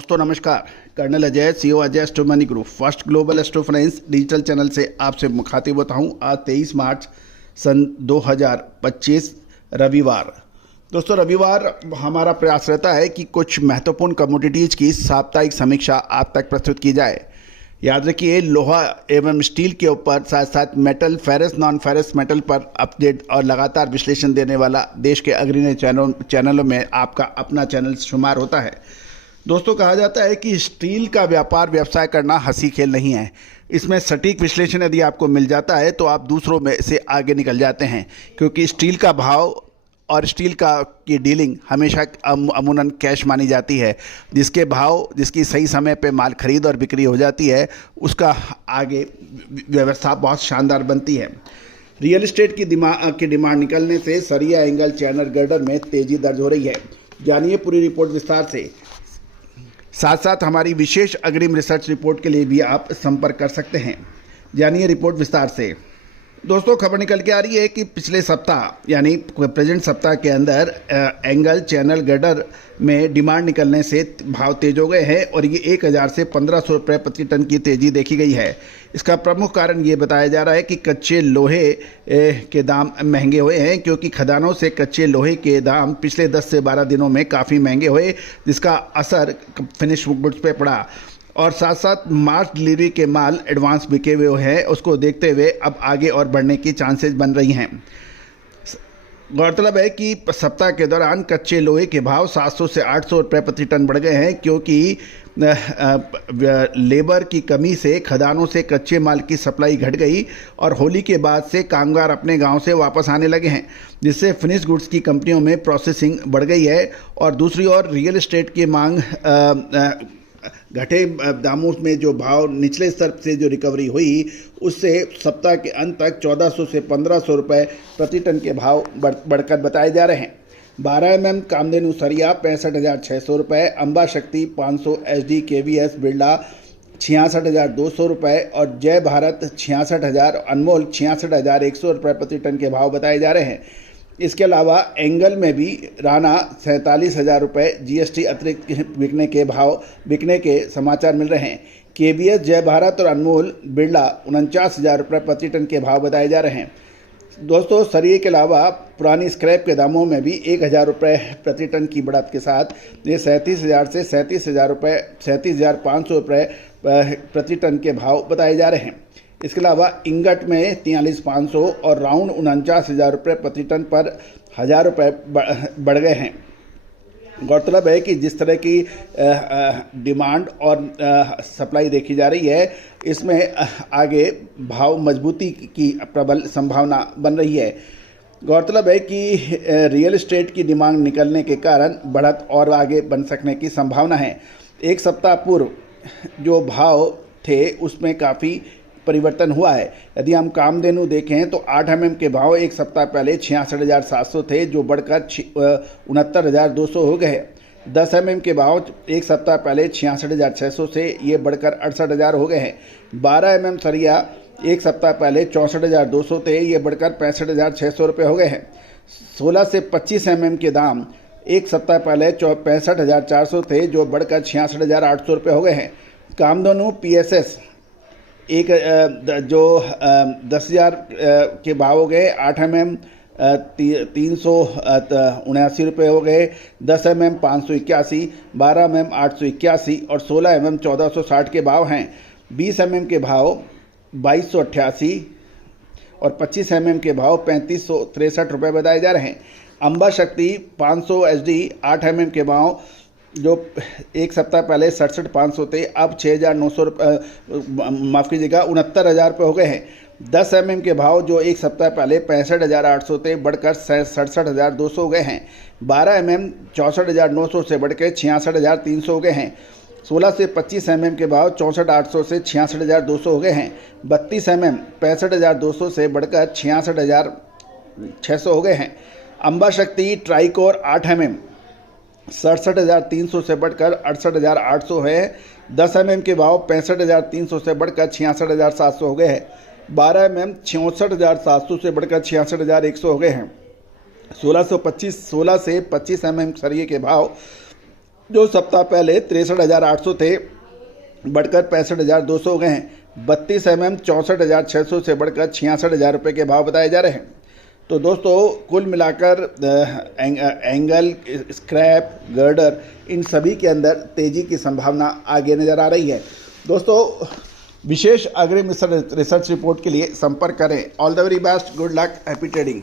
दोस्तों नमस्कार। Colonel Ajay, CEO Ajay astro money group first global astro finance digital channel से आपसे मुखातिब होता हूं। आज 23 मार्च सन 2025 रविवार। दोस्तों रविवार हमारा प्रयास रहता है कि कुछ महत्वपूर्ण कमोडिटीज़ की साप्ताहिक समीक्षा आप तक प्रस्तुत की जाए। याद रखिए, लोहा एवं स्टील के ऊपर साथ साथ metal, ferrous, non ferrous metal पर अपडेट और लगातार विश्लेषण देने वाला देश के अग्रणी चैनलों में आपका अपना चैनल शुमार होता है। दोस्तों कहा जाता है कि स्टील का व्यवसाय करना हंसी खेल नहीं है। इसमें सटीक विश्लेषण यदि आपको मिल जाता है तो आप दूसरों में से आगे निकल जाते हैं, क्योंकि स्टील का भाव और स्टील की डीलिंग हमेशा अमूमन कैश मानी जाती है। जिसकी सही समय पे माल खरीद और बिक्री हो जाती है, उसका आगे व्यवस्था बहुत शानदार बनती है। रियल एस्टेट की डिमांड निकलने से सरिया, एंगल, चैनल, गर्डर में तेजी दर्ज हो रही है। जानिए पूरी रिपोर्ट विस्तार से। साथ साथ हमारी विशेष अग्रिम रिसर्च रिपोर्ट के लिए भी आप संपर्क कर सकते हैं। जानिए रिपोर्ट विस्तार से। दोस्तों खबर निकल के आ रही है कि पिछले सप्ताह यानी प्रेजेंट सप्ताह के अंदर एंगल, चैनल, गर्डर में डिमांड निकलने से भाव तेज हो गए हैं और ये 1000 से 1500 रुपये प्रति टन की तेजी देखी गई है। इसका प्रमुख कारण ये बताया जा रहा है कि कच्चे लोहे के दाम महंगे हुए हैं, क्योंकि खदानों से कच्चे लोहे के दाम पिछले 10 से 12 दिनों में काफ़ी महंगे हुए, जिसका असर फिनिश गुड्स पे पड़ा। और साथ साथ मार्च डिलीवरी के माल एडवांस बिके हुए हैं, उसको देखते हुए अब आगे और बढ़ने की चांसेस बन रही हैं। गौरतलब है कि सप्ताह के दौरान कच्चे लोहे के भाव 700 से 800 रुपये प्रति टन बढ़ गए हैं, क्योंकि लेबर की कमी से खदानों से कच्चे माल की सप्लाई घट गई और होली के बाद से कामगार अपने गांव से वापस आने लगे हैं, जिससे फिनिश गुड्स की कंपनियों में प्रोसेसिंग बढ़ गई है। और दूसरी ओर रियल एस्टेट की मांग घटे दामों में जो भाव निचले स्तर से जो रिकवरी हुई, उससे सप्ताह के अंत तक 1400 से 1500 रुपये प्रति टन के भाव बढ़कर बताए जा रहे हैं। 12 mm कामधेनु सरिया 65,600 रुपये, अम्बा शक्ति 500 SD KVS बिरला 66,200 रुपये और जय भारत 66,000, अनमोल 66,100 रुपये प्रति टन के भाव बताए जा रहे हैं। इसके अलावा एंगल में भी राना 47,000 रुपये GST अतिरिक्त बिकने के समाचार मिल रहे हैं। KBS, जय भारत और अनमोल बिरला 49,000 रुपये प्रति टन के भाव बताए जा रहे हैं। दोस्तों सरिये के अलावा पुरानी स्क्रैप के दामों में भी 1,000 रुपये प्रति टन की बढ़त के साथ ये 37,000 से 37,500 रुपये प्रति टन के भाव बताए जा रहे हैं। इसके अलावा इंगट में 43,500 और राउंड 49,000 रुपये प्रति टन पर 1,000 रुपये बढ़ गए हैं। गौरतलब है कि जिस तरह की डिमांड और सप्लाई देखी जा रही है, इसमें आगे भाव मजबूती की प्रबल संभावना बन रही है। गौरतलब है कि रियल एस्टेट की डिमांड निकलने के कारण बढ़त और आगे बन सकने की संभावना है। एक सप्ताह पूर्व जो भाव थे उसमें काफ़ी परिवर्तन हुआ है। यदि हम कामधेनु देखें तो 8 mm के भाव एक सप्ताह पहले 66,700 थे, जो बढ़कर 69,200 हो गए। 10 mm के भाव एक सप्ताह पहले 66,600 से ये बढ़कर 68,000 हो गए हैं। 12 mm सरिया एक सप्ताह पहले 64,200 थे, ये बढ़कर 65,600 रुपये हो गए हैं। 16 से 25 mm के दाम एक सप्ताह पहले 65,400 थे, जो बढ़कर 66,800 रुपये हो गए हैं। कामधेनु PSS एक जो 10,000 के भाव हो गए। 8 mm 379 रुपये हो गए, 10 mm 581, 12 mm 881 और 16 mm 1460 के भाव हैं। 20 mm के भाव 2288 और 25 mm के भाव 3563 रुपये बताए जा रहे हैं। अम्बा शक्ति 500 SD 8 mm के भाव जो एक सप्ताह पहले 67,500 थे, अब 6,900 माफ़ कीजिएगा 69,000 रुपये हो गए हैं। 10 mm के भाव जो एक सप्ताह पहले 65,800 थे, बढ़कर 67,200 हो गए हैं। 12 mm 64,900 से बढ़कर 66,300 हो गए हैं। 16 से 25 mm के भाव 64,800 से 66,200 हो गए हैं। 32 mm 65,200 से बढ़कर 66,600 हो गए हैं। अम्बा शक्ति ट्राइकोर 8 mm 67,300 से बढ़कर 68,800 है। 10 mm के भाव 65,300 से बढ़कर 66,700 हो गए हैं। 12 mm 64,700 से बढ़कर 66,100 हो गए हैं। 16 से 25 mm सरिये के भाव जो सप्ताह पहले 63,800 थे, बढ़कर 65,200 हो गए हैं। 32 mm 64,600 से बढ़कर 66,000 रुपये के भाव बताए जा रहे हैं। तो दोस्तों कुल मिलाकर एंगल, स्क्रैप, गर्डर, इन सभी के अंदर तेज़ी की संभावना आगे नज़र आ रही है। दोस्तों विशेष अग्रिम रिसर्च रिपोर्ट के लिए संपर्क करें। All the very best, good luck, happy trading.